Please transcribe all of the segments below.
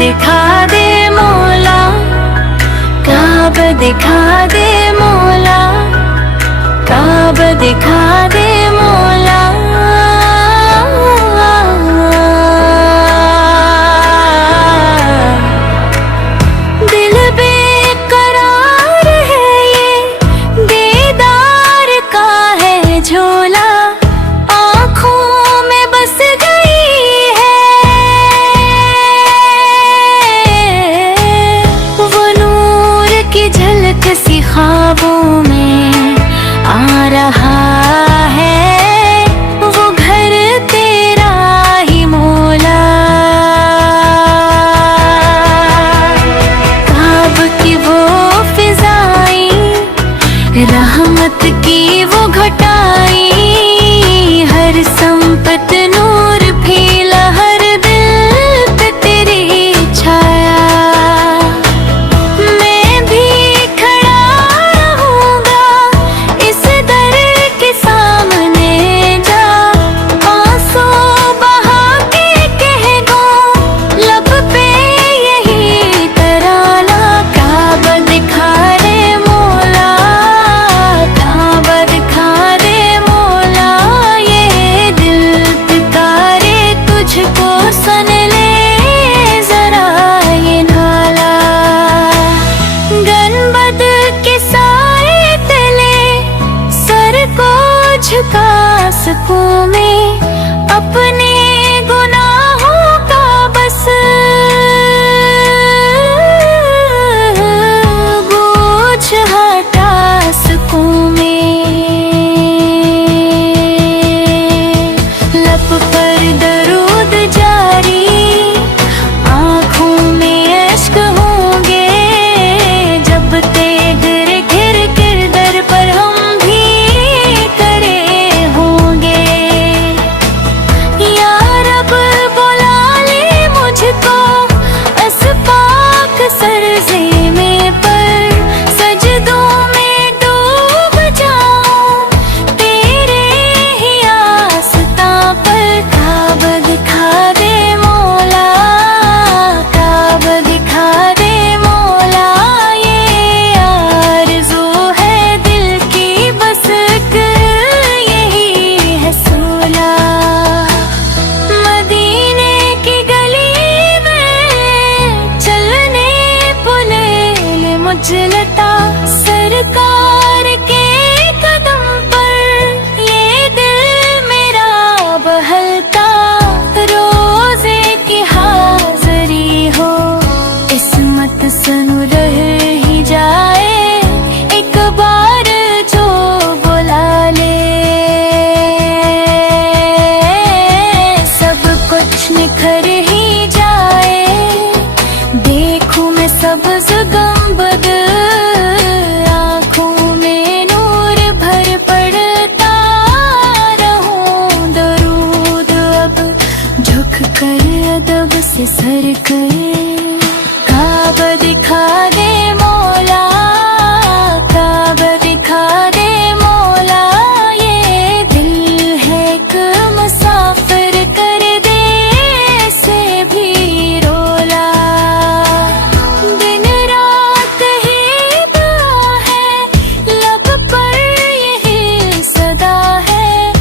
दिखा दे मौला, काब दिखा दे मौला, काब दिखा दे मौला। दिल बेकरार है ये, दीदार का है झोला, आँखों में बस गई है वो नूर की झलक सी, ख्वाबों में आ रहा है वो घर तेरा ही मौला। काब की वो फिजाई, रहमत की वो घटाई, हर संपत नूर फैला, हर दिल पे तेरी छाया। मैं भी खड़ा रहूंगा इस दर के सामने, जा आंसू बहा के कह दूं लब पे यही तराना। काब दिखा दे मौला, काब दिखा दे मौला, ये दिल पुकारे तुझको, सुन ले जरा ये नाला। गनबद के साए तले सर को झुका सकूं मैं, अपने गुनाहों का बस बोझ हटा सकूं मैं। लब पर दरूद जारी, आँखों में अश्क होंगे, जब तेरे घिर घिर दर पर हम भी खड़े होंगे। या रब बुला ले मुझको अस्पाक सरज़मीं पर, सजदों में डूब जाऊं तेरे ही आस्तां पर। काब दिखा दे मौला, काब दिखा दे मौला, ये आरज़ू है दिल की, बस एक यही है सोला। मदीने की गली में चलने पुले मुझलता, सरकार के कदम पर ये दिल मेरा बहलता। रोज़े की हाज़री हो, इस्मत सनु रह ही जाए, एक बार जो बुला ले, सब कुछ निखर ही जाए। देखूं मैं सब्ज़ गंबद, आँखों में नूर भर पड़ता रहूं दरूद, अब झुक कर अदब से सर कर। काब दिखा दे मौला, काब दिखा दे मौला, ये दिल है एक मुसाफिर, कर दे से भी रोला। दिन रात ही दुआ है, लब पर यही सदा है,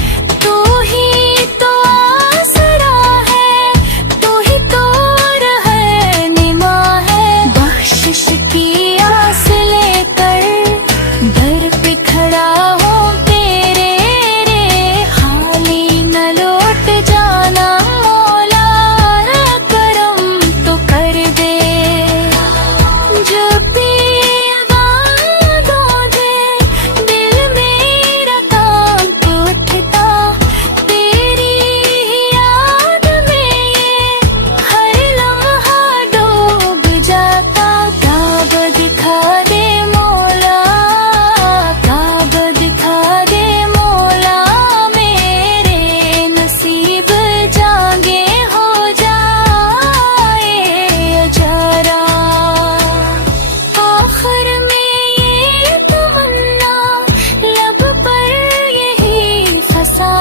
तू ही तो आसरा है, तू ही तो रहनुमा है। बख्शिश की आस लेकर दर पे खड़ा हूँ तेरे रे, खाली न लौट जाना मौला, करम तो कर दे। जब भी यादों दे दिल मेरा कांप उठता, तेरी याद में ये हर लम्हा डूब जाता। काब दिखा दे मौला, काब दिखा दे मौला, मेरे नसीब जागे हो जाए अजारा। आखिर में ये तमन्ना लब पर यही फसा